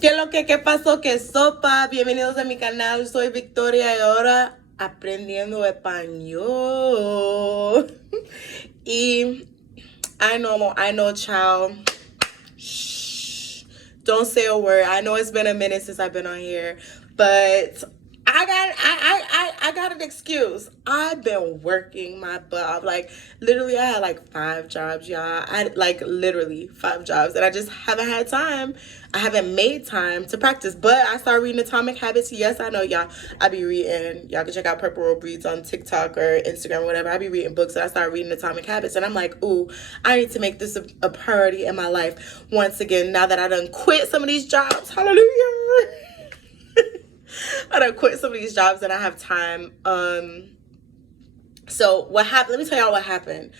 ¿Qué es lo que qué pasó? ¿Qué sopa? Bienvenidos a mi canal. Soy Victoria y ahora aprendiendo español. Y I know, child. Shh. Don't say a word. I know it's been a minute since I've been on here, but I got an excuse. I've been working my butt off. Like literally, I had like 5 jobs, y'all. I had like literally 5 jobs, and I just haven't had time. I haven't made time to practice. But I started reading Atomic Habits. Yes, I know, y'all. I be reading. Y'all can check out Purple Robe Reads on TikTok or Instagram or whatever. I be reading books, and I started reading Atomic Habits, and I'm like, ooh, I need to make this a priority in my life once again. Now that I done quit some of these jobs, hallelujah. I done quit some of these jobs and I have time. So what happened? Let me tell y'all what happened.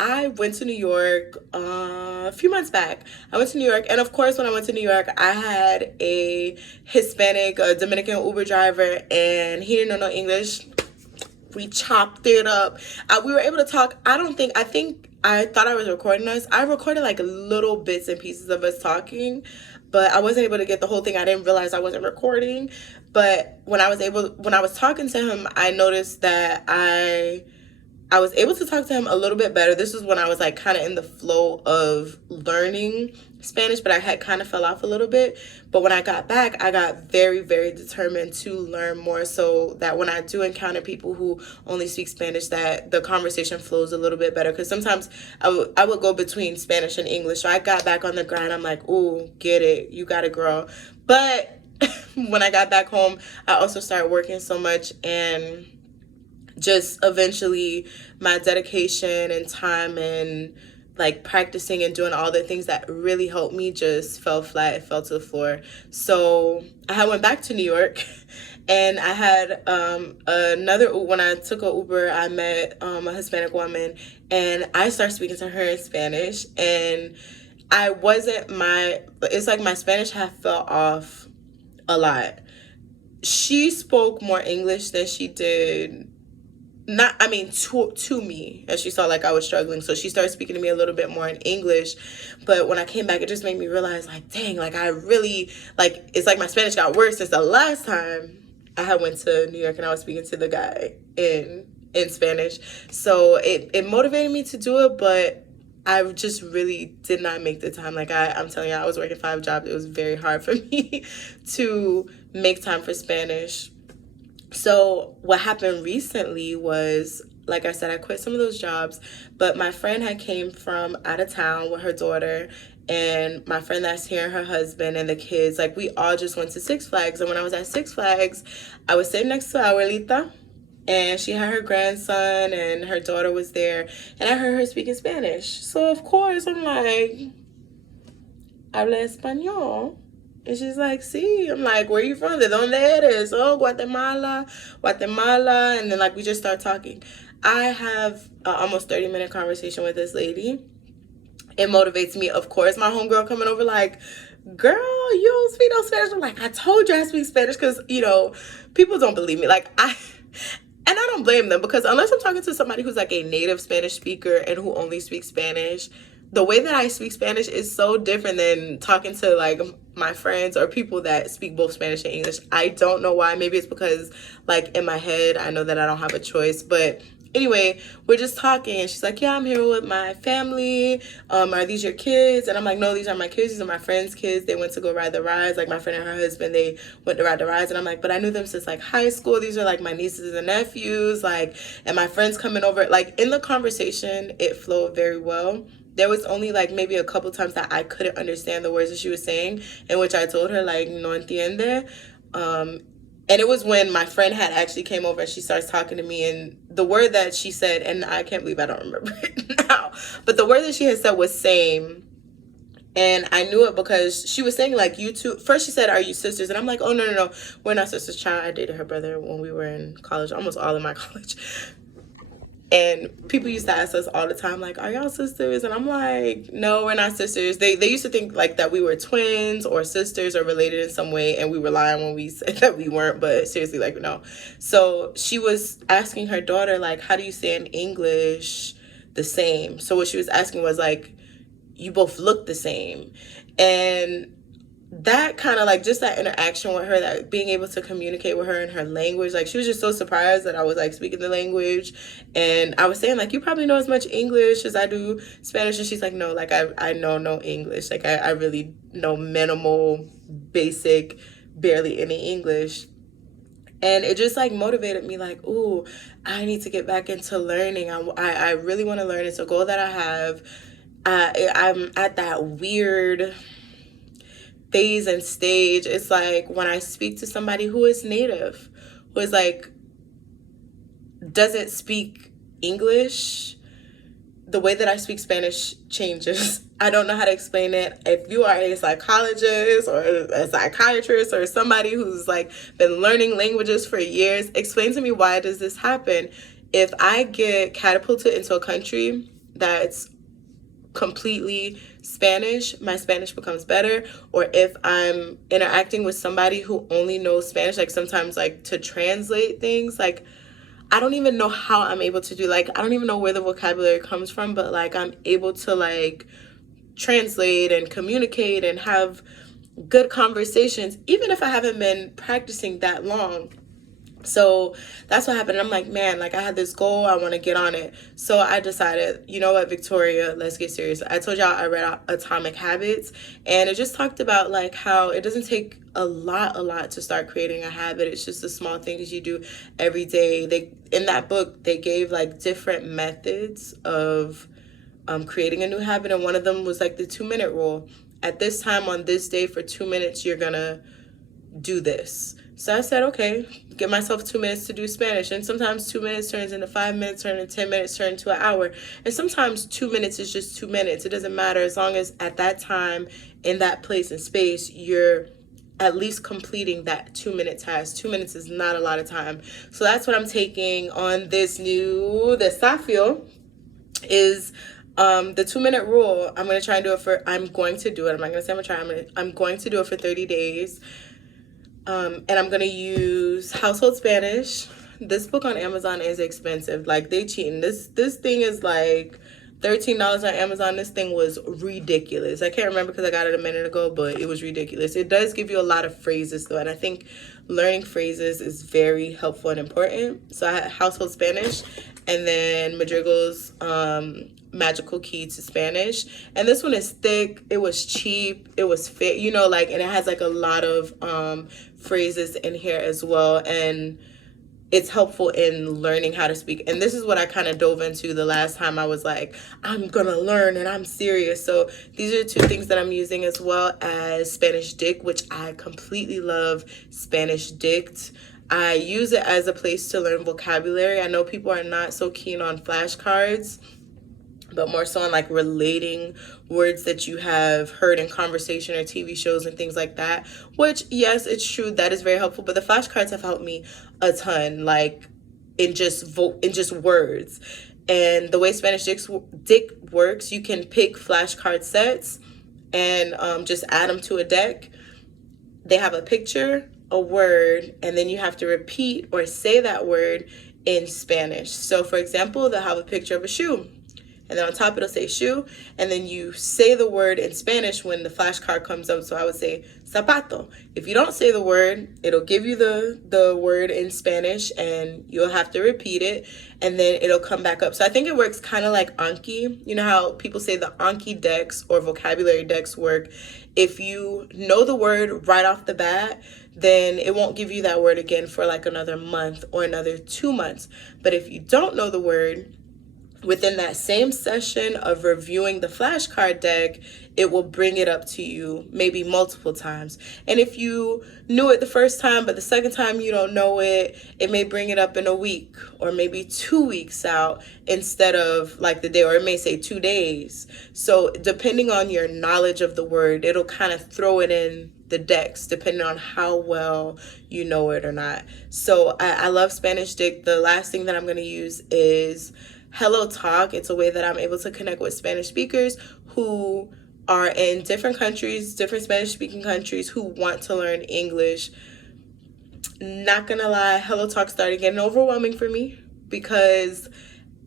I went to New York a few months back. I went to New York, and of course, when I went to New York, I had a Hispanic, Dominican Uber driver, and he didn't know no English. We chopped it up. We were able to talk. I think I thought I was recording us. I recorded like little bits and pieces of us talking, but I wasn't able to get the whole thing. I didn't realize I wasn't recording. But when I was talking to him, I noticed that I was able to talk to him a little bit better. This was when I was like kind of in the flow of learning Spanish, but I had kind of fell off a little bit. But when I got back, I got very, very determined to learn more so that when I do encounter people who only speak Spanish, that the conversation flows a little bit better. Because sometimes I would go between Spanish and English. So I got back on the grind. I'm like, ooh, get it. You got to grow. But when I got back home, I also started working so much, and just eventually my dedication and time and like practicing and doing all the things that really helped me just fell flat. It fell to the floor. So I went back to New York, and I had when I took an Uber, I met a Hispanic woman, and I started speaking to her in Spanish, and it's like my Spanish had fell off a lot. She spoke more English than she did, to me, as she saw like I was struggling. So she started speaking to me a little bit more in English. But when I came back, it just made me realize, like, dang, like I really, like, it's like my Spanish got worse since the last time I had went to New York and I was speaking to the guy in Spanish. So it motivated me to do it, but I just really did not make the time. Like I'm telling you, I was working 5 jobs. It was very hard for me to make time for Spanish. So what happened recently was, like I said, I quit some of those jobs, but my friend had came from out of town with her daughter, and my friend that's here and her husband and the kids, like we all just went to Six Flags. And when I was at Six Flags, I was sitting next to Abuelita, and she had her grandson and her daughter was there, and I heard her speaking Spanish. So of course I'm like, habla español. And she's like, see, I'm like, where are you from? ¿De dónde eres? Oh, Guatemala. And then like we just start talking. I have almost 30-minute conversation with this lady. It motivates me. Of course, my homegirl coming over like, girl, you don't speak no Spanish. I'm like, I told you I speak Spanish, because, people don't believe me. And I don't blame them, because unless I'm talking to somebody who's like a native Spanish speaker and who only speaks Spanish, the way that I speak Spanish is so different than talking to like my friends or people that speak both Spanish and English. I don't know why. Maybe it's because like in my head, I know that I don't have a choice. But anyway, we're just talking, and she's like, yeah, I'm here with my family. Are these your kids? And I'm like, no, these are my kids. These are my friends' kids. They went to go ride the rides. Like my friend and her husband, they went to ride the rides. And I'm like, but I knew them since like high school. These are like my nieces and nephews. Like, and my friends coming over. Like in the conversation, it flowed very well. There was only like maybe a couple times that I couldn't understand the words that she was saying, in which I told her like, no entiende. And it was when my friend had actually came over and she starts talking to me, and the word that she said, and I can't believe I don't remember it now, but the word that she had said was same. And I knew it because she was saying like, you two, first she said, are you sisters? And I'm like, oh, no, we're not sisters, child. I dated her brother when we were in college, almost all of my college. And people used to ask us all the time, like, are y'all sisters? And I'm like, no, we're not sisters. They used to think like that we were twins or sisters or related in some way, and we were lying when we said that we weren't, but seriously, like, no. So she was asking her daughter, like, how do you say in English the same? So what she was asking was like, you both look the same. And that kind of like just that interaction with her, that being able to communicate with her in her language, like she was just so surprised that I was like speaking the language. And I was saying like, you probably know as much English as I do Spanish. And she's like, no, like I know no English. Like I really know minimal, basic, barely any English. And it just like motivated me like, ooh, I need to get back into learning. I really want to learn. It's a goal that I have. I'm at that weird phase and stage. It's like when I speak to somebody who is native, who is like, doesn't speak English, the way that I speak Spanish changes. I don't know how to explain it. If you are a psychologist or a psychiatrist or somebody who's like been learning languages for years, explain to me, why does this happen? If I get catapulted into a country that's completely Spanish, my Spanish becomes better. Or if I'm interacting with somebody who only knows Spanish, like sometimes like to translate things, like I don't even know how I'm able to do, like I don't even know where the vocabulary comes from, but like I'm able to like translate and communicate and have good conversations, even if I haven't been practicing that long. So that's what happened. I'm like, man, like I had this goal, I want to get on it. So I decided, you know what, Victoria, let's get serious. I told y'all I read Atomic Habits, and it just talked about like how it doesn't take a lot to start creating a habit. It's just the small things you do every day. In that book, they gave like different methods of creating a new habit, and one of them was like the 2-minute rule. At this time on this day for 2 minutes, you're gonna do this. So I said, okay, give myself 2 minutes to do Spanish. And sometimes 2 minutes turns into 5 minutes, turns into 10 minutes, turns into an hour. And sometimes 2 minutes is just 2 minutes. It doesn't matter, as long as at that time, in that place and space, you're at least completing that 2-minute task. 2 minutes is not a lot of time. So that's what I'm taking on this new desafio, is the 2-minute rule. I'm going to try and do it I'm going to do it. I'm not going to say I'm going to try. I'm going to do it for 30 days. And I'm going to use Household Spanish. This book on Amazon is expensive. Like, they cheating. This thing is like $13 on Amazon. This thing was ridiculous. I can't remember because I got it a minute ago, but it was ridiculous. It does give you a lot of phrases, though, and I think learning phrases is very helpful and important. So I had Household Spanish, and then Madrigal's Magical Key to Spanish. And this one is thick. It was cheap. It was fit, you know, like, and it has like a lot of phrases in here as well. And it's helpful in learning how to speak. And this is what I kind of dove into the last time I was like, I'm gonna learn and I'm serious. So these are 2 things that I'm using, as well as Spanish Dict, which I completely love Spanish Dict. I use it as a place to learn vocabulary. I know people are not so keen on flashcards, but more so on like relating words that you have heard in conversation or TV shows and things like that, which, yes, it's true, that is very helpful. But the flashcards have helped me a ton, like in just words. And the way Spanish Dict works, you can pick flashcard sets and just add them to a deck. They have a picture, a word, and then you have to repeat or say that word in Spanish. So for example, they'll have a picture of a shoe, and then on top it'll say shoe, and then you say the word in Spanish when the flashcard comes up. So I would say zapato. If you don't say the word, it'll give you the word in Spanish, and you'll have to repeat it, and then it'll come back up. So I think it works kind of like Anki. You know how people say the Anki decks or vocabulary decks work? If you know the word right off the bat, then it won't give you that word again for like another month or another 2 months. But if you don't know the word, within that same session of reviewing the flashcard deck, it will bring it up to you maybe multiple times. And if you knew it the first time, but the second time you don't know it, it may bring it up in a week or maybe 2 weeks out instead of like the day, or it may say 2 days. So depending on your knowledge of the word, it'll kind of throw it in the decks depending on how well you know it or not. So I love Spanish Dict. The last thing that I'm going to use is Hello Talk. It's a way that I'm able to connect with Spanish speakers who are in different countries, different Spanish speaking countries, who want to learn English. Not gonna lie, Hello Talk started getting overwhelming for me, because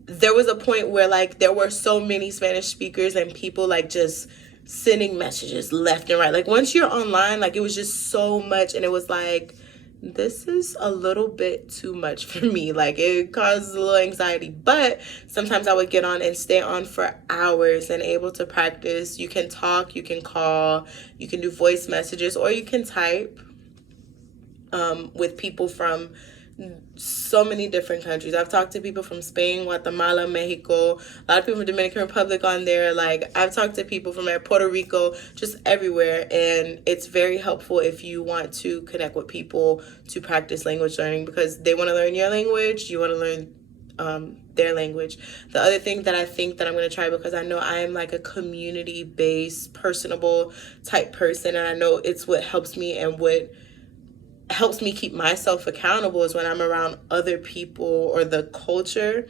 there was a point where like there were so many Spanish speakers and people like just sending messages left and right. Like once you're online, like it was just so much, and it was like, this is a little bit too much for me. Like it causes a little anxiety, but sometimes I would get on and stay on for hours and able to practice. You can talk, you can call, you can do voice messages, or you can type with people from so many different countries. I've talked to people from Spain, Guatemala, Mexico, a lot of people from Dominican Republic on there. Like I've talked to people from Puerto Rico, just everywhere. And it's very helpful if you want to connect with people to practice language learning, because they want to learn your language, you want to learn their language. The other thing that I think that I'm going to try, because I know I am like a community-based, personable type person, and I know it's what helps me and what helps me keep myself accountable is when I'm around other people or the culture.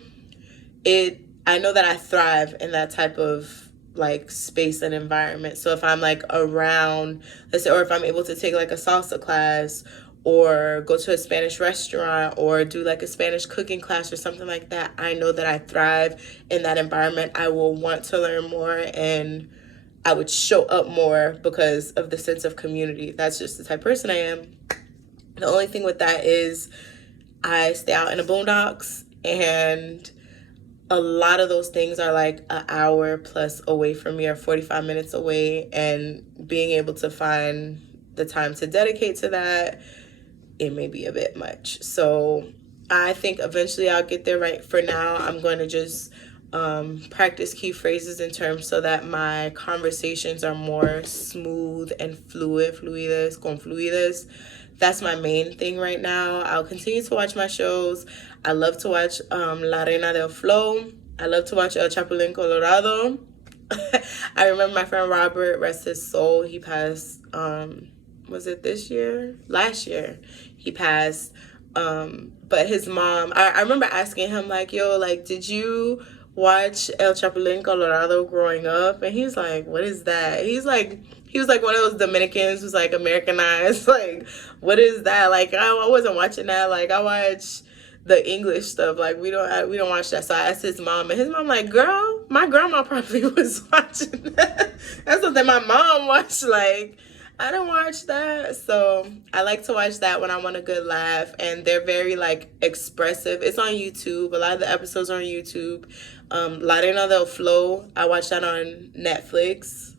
I know that I thrive in that type of like space and environment. So if I'm like around, let's say, or if I'm able to take like a salsa class or go to a Spanish restaurant or do like a Spanish cooking class or something like that, I know that I thrive in that environment. I will want to learn more, and I would show up more because of the sense of community. That's just the type of person I am. The only thing with that is I stay out in the boondocks, and a lot of those things are like an hour plus away from me or 45 minutes away, and being able to find the time to dedicate to that, it may be a bit much. So I think eventually I'll get there. Right for now, I'm going to just practice key phrases in terms so that my conversations are more smooth and fluidas. That's my main thing right now. I'll continue to watch my shows. I love to watch La Reina del Flow. I love to watch El Chapulín Colorado. I remember my friend Robert, rest his soul, he passed, was it this year? Last year he passed. But his mom, I remember asking him like, yo, like, did you watch El Chapulín Colorado growing up? And he's like, what is that? He was like one of those Dominicans who's like Americanized. Like, what is that? Like, I wasn't watching that. Like, I watch the English stuff. Like, we don't watch that. So I asked his mom, and his mom like, girl, my grandma probably was watching that. That's something my mom watched. Like, I didn't watch that. So I like to watch that when I want a good laugh, and they're very like expressive. It's on YouTube. A lot of the episodes are on YouTube. La Reina del Flow, I watch that on Netflix.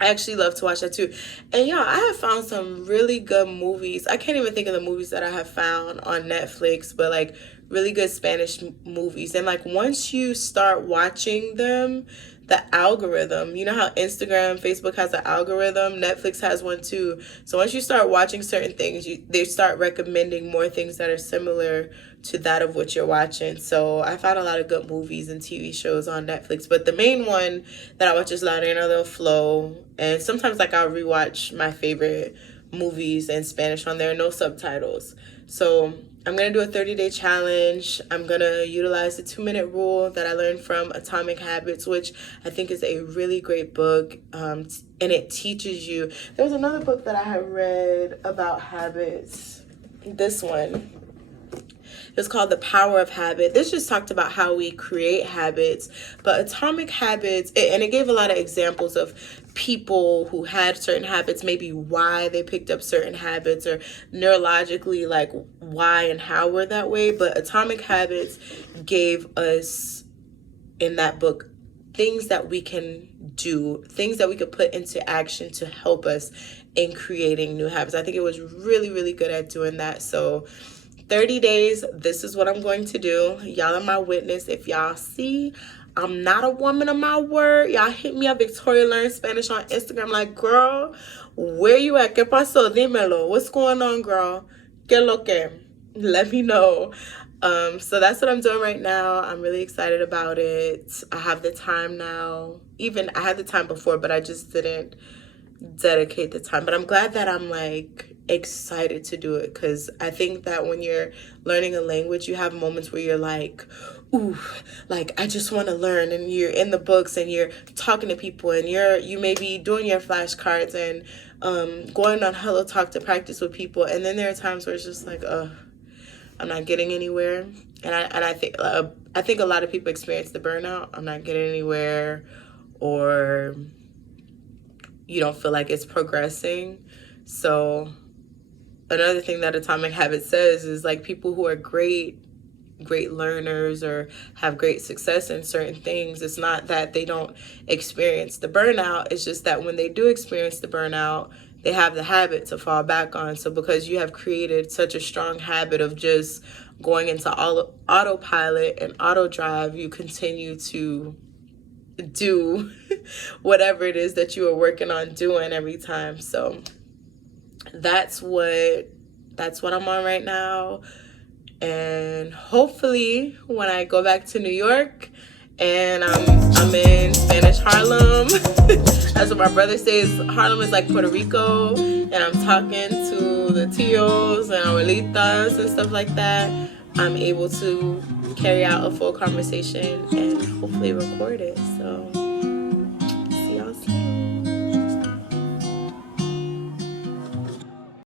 I actually love to watch that too. And y'all, I have found some really good movies. I can't even think of the movies that I have found on Netflix, but like really good Spanish movies. And like once you start watching them, the algorithm, you know how Instagram, Facebook has an algorithm, Netflix has one too. So once you start watching certain things, they start recommending more things that are similar to that of what you're watching. So I found a lot of good movies and TV shows on Netflix, but the main one that I watch is La Reina del Flow, and sometimes like I'll rewatch my favorite movies in Spanish on there, no subtitles. So I'm going to do a 30-day challenge. I'm going to utilize the 2-minute rule that I learned from Atomic Habits, which I think is a really great book, and it teaches you. There was another book that I had read about habits. This one. It's called The Power of Habit. This just talked about how we create habits, but Atomic Habits, and it gave a lot of examples of people who had certain habits, maybe why they picked up certain habits, or neurologically, like why and how we're that way. But Atomic Habits gave us in that book things that we can do, things that we could put into action to help us in creating new habits. I think it was really, really good at doing that. So 30 days, this is what I'm going to do. Y'all are my witness. If y'all see I'm not a woman of my word, y'all hit me up, Victoria.Learns Spanish on Instagram. Like, girl, where you at? ¿Qué pasó? Dímelo. What's going on, girl? ¿Qué lo que? Let me know. So that's what I'm doing right now. I'm really excited about it. I have the time now. Even I had the time before, but I just didn't dedicate the time. But I'm glad that I'm like excited to do it, because I think that when you're learning a language, you have moments where you're like, ooh, like I just want to learn, and you're in the books and you're talking to people, and you may be doing your flashcards and going on Hello Talk to practice with people, and then there are times where it's just like, I'm not getting anywhere. And I think a lot of people experience the burnout. I'm not getting anywhere, or you don't feel like it's progressing. So another thing that Atomic Habits says is like people who are great learners or have great success in certain things, it's not that they don't experience the burnout, it's just that when they do experience the burnout, they have the habit to fall back on. So because you have created such a strong habit of just going into autopilot and auto drive, you continue to do whatever it is that you are working on doing every time. So that's what I'm on right now. And hopefully when I go back to New York and I'm in Spanish Harlem, that's what my brother says, Harlem is like Puerto Rico, and I'm talking to the tios and abuelitas and stuff like that, I'm able to carry out a full conversation and hopefully record it. So